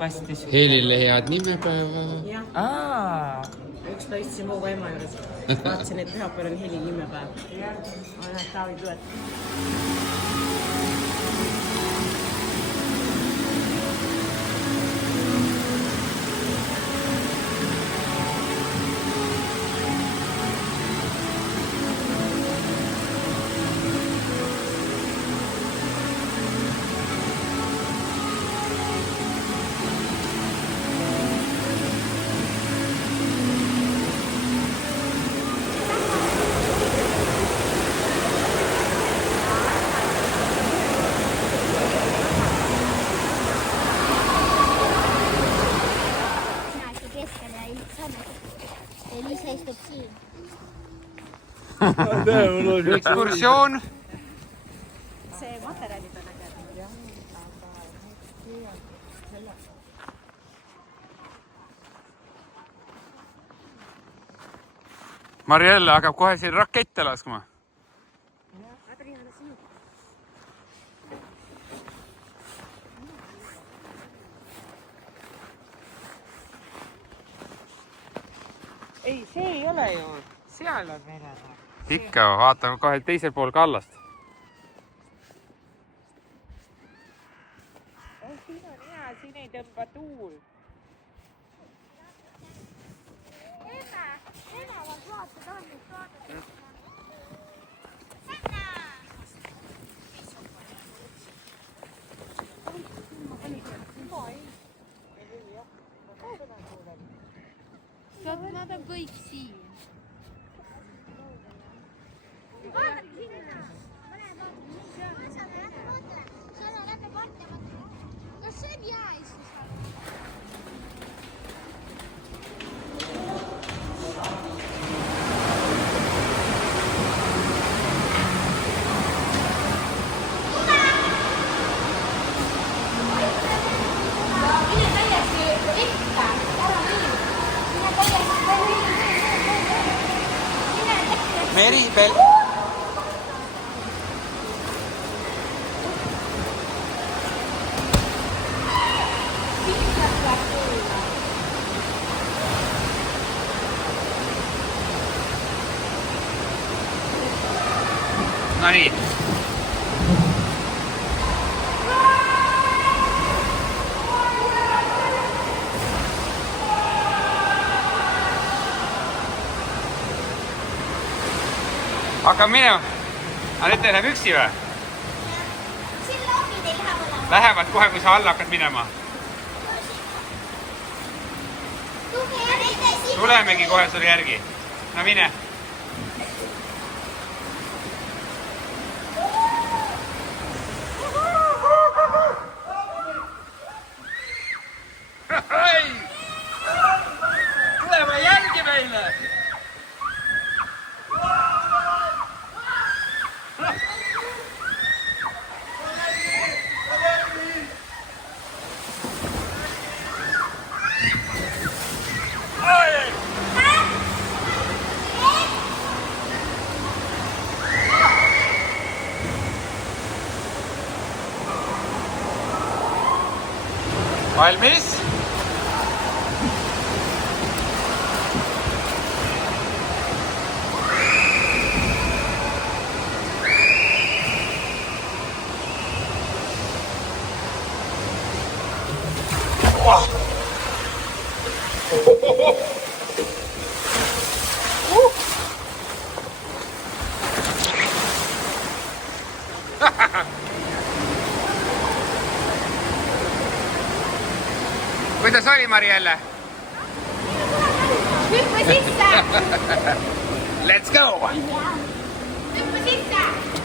kastis. Helile head nimepäeva. Aa. Ükspäev istusin Muuga ema juures. Vaatasin, et pühapäeval on Heli nimepäev. Olen näed Taavi Tuet. Liisa istub siin. Ekskursioon. See materjalid on ägedad, jah. Marielle hakkab kohe siin rakette laskma. Ei, see ei ole ju. Seal on venelane. Ikka, vaatame kohe teisel pool kallast. Siin on hea, siin ei tõmba tuul. Ema vaat vaatad on nüüd vaatad. Nad on kõik siin. Vaadake sinna. Seal on läbi partja. Kas see on jää istus? Meribel. No nii. Hakkab minema. Aga nüüd läheb üksi või? Siin loogid ei lähe mõlema. Lähevad kohe, kui sa alla hakkad minema. Tulemegi kohe sulle järgi. No mine. Tulema jälgi meile. Valmis? Kuidas oli, Marielle? Hüppa sisse! Let's go! Hüppa sisse!